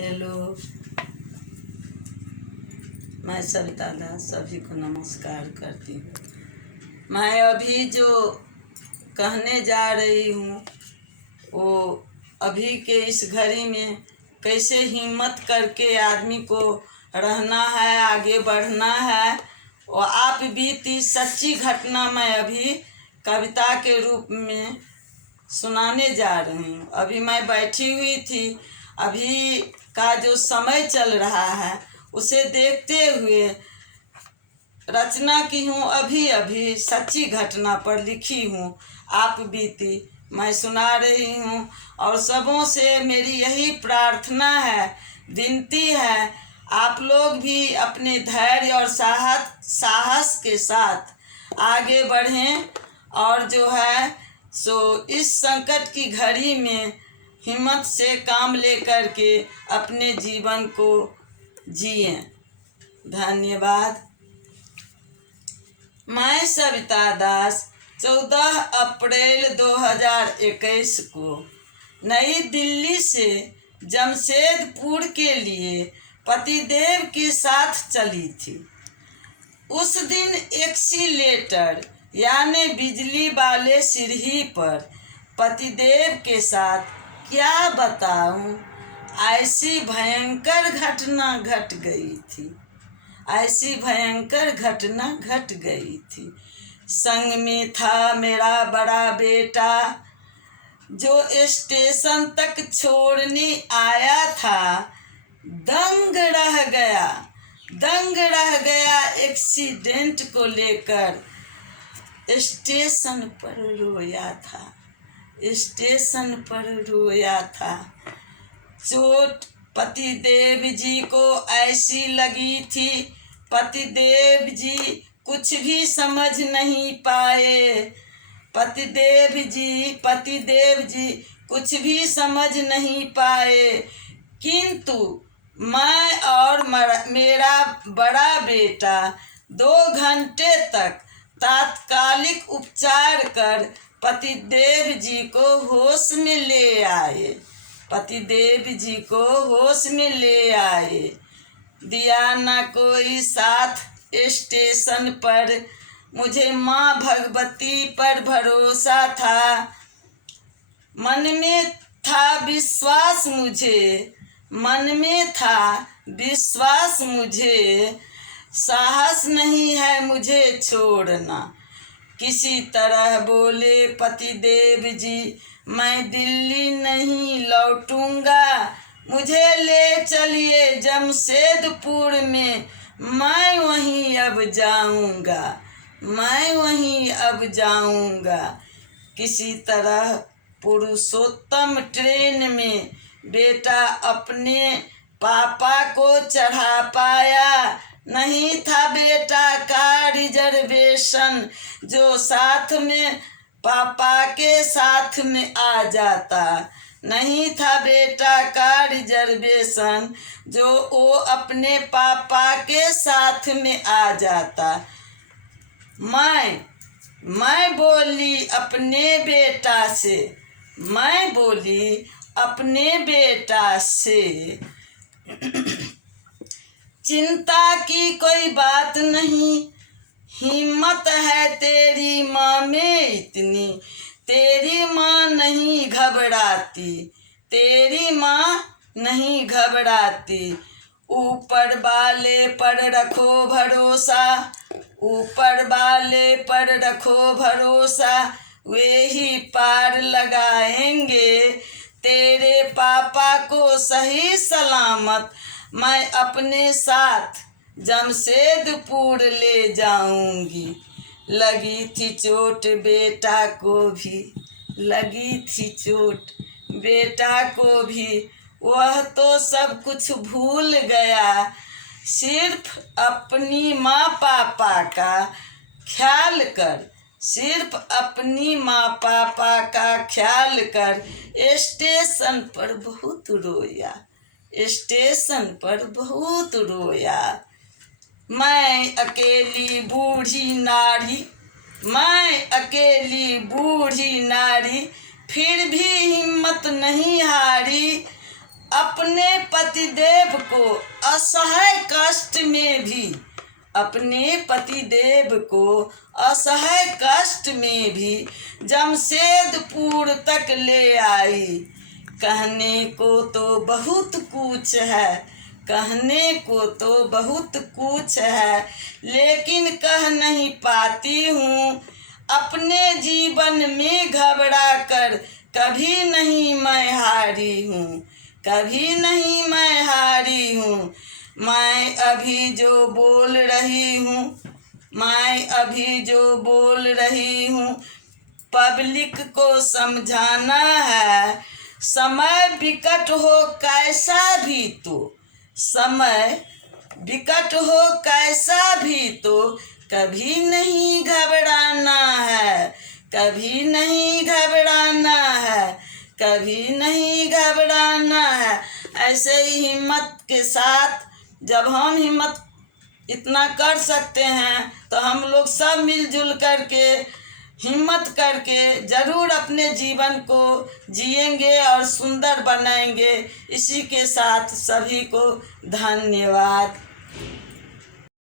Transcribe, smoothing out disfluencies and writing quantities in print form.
Hello, मैं सविता दास सभी को नमस्कार करती हूँ। मैं अभी जो कहने जा रही हूँ वो अभी के इस घड़ी में कैसे हिम्मत करके आदमी को रहना है, आगे बढ़ना है। और आप बीती सच्ची घटना मैं अभी कविता के रूप में सुनाने जा रही हूँ। अभी मैं बैठी हुई थी, अभी का जो समय चल रहा है उसे देखते हुए रचना की हूँ। अभी अभी सच्ची घटना पर लिखी हूँ, आप बीती मैं सुना रही हूँ। और सबों से मेरी यही प्रार्थना है, विनती है, आप लोग भी अपने धैर्य और साहस के साथ आगे बढ़ें और जो है सो इस संकट की घड़ी में हिम्मत से काम लेकर के अपने जीवन को जिए। धन्यवाद। मैं सविता दास 14 अप्रैल 2021 को नई दिल्ली से जमशेदपुर के लिए पतिदेव के साथ चली थी। उस दिन एक्सीलेटर यानी बिजली वाले सीढ़ी पर पतिदेव के साथ क्या बताऊं, ऐसी भयंकर घटना घट गई थी। ऐसी भयंकर घटना घट गई थी। संग में था मेरा बड़ा बेटा जो स्टेशन तक छोड़ने आया था। दंग रह गया एक्सीडेंट को लेकर। स्टेशन पर रोया था, स्टेशन पर रोया था। चोट पतिदेव जी को ऐसी लगी थी, पतिदेव जी कुछ भी समझ नहीं पाए। पतिदेव जी कुछ भी समझ नहीं पाए। किंतु मैं और मेरा बड़ा बेटा 2 घंटे तक तात्कालिक उपचार कर पतिदेव जी को होश में ले आए। पतिदेव जी को होश में ले आए। दिया न कोई साथ स्टेशन पर, मुझे माँ भगवती पर भरोसा था। मन में था विश्वास मुझे, साहस नहीं है मुझे छोड़ना। किसी तरह बोले पतिदेव जी, मैं दिल्ली नहीं लौटूंगा, मुझे ले चलिए जमशेदपुर में, मैं वहीं अब जाऊंगा। किसी तरह पुरुषोत्तम ट्रेन में बेटा अपने पापा को चढ़ा पाया। नहीं था बेटा का रिजर्वेशन जो साथ में पापा के साथ में आ जाता। नहीं था बेटा का रिजर्वेशन जो वो अपने पापा के साथ में आ जाता। मैं बोली अपने बेटा से चिंता की कोई बात नहीं, हिम्मत है तेरी माँ में इतनी, तेरी माँ नहीं घबराती। ऊपर वाले पर रखो भरोसा, वे ही पार लगाएंगे तेरे पापा को सही सलामत। मैं अपने साथ जमशेदपुर ले जाऊंगी। लगी थी चोट बेटा को भी, वह तो सब कुछ भूल गया। सिर्फ अपनी माँ पापा का ख्याल कर स्टेशन पर बहुत रोया। मैं अकेली बूढ़ी नारी फिर भी हिम्मत नहीं हारी। अपने पतिदेव को असह्य कष्ट में भी, अपने पतिदेव को असह्य कष्ट में भी जमशेदपुर तक ले आई। कहने को तो बहुत कुछ है, कहने को तो बहुत कुछ है, लेकिन कह नहीं पाती हूँ। अपने जीवन में घबरा कर कभी नहीं मैं हारी हूँ, कभी नहीं मैं हारी हूँ। मैं अभी जो बोल रही हूँ, मैं अभी जो बोल रही हूँ, पब्लिक को समझाना है। समय विकट हो कैसा भी तो, समय विकट हो कैसा भी तो, कभी नहीं घबराना है, कभी नहीं घबराना है, कभी नहीं घबराना है। ऐसे ही हिम्मत के साथ जब हम हिम्मत इतना कर सकते हैं तो हम लोग सब मिलजुल करके हिम्मत करके ज़रूर अपने जीवन को जिएंगे और सुंदर बनाएंगे। इसी के साथ सभी को धन्यवाद।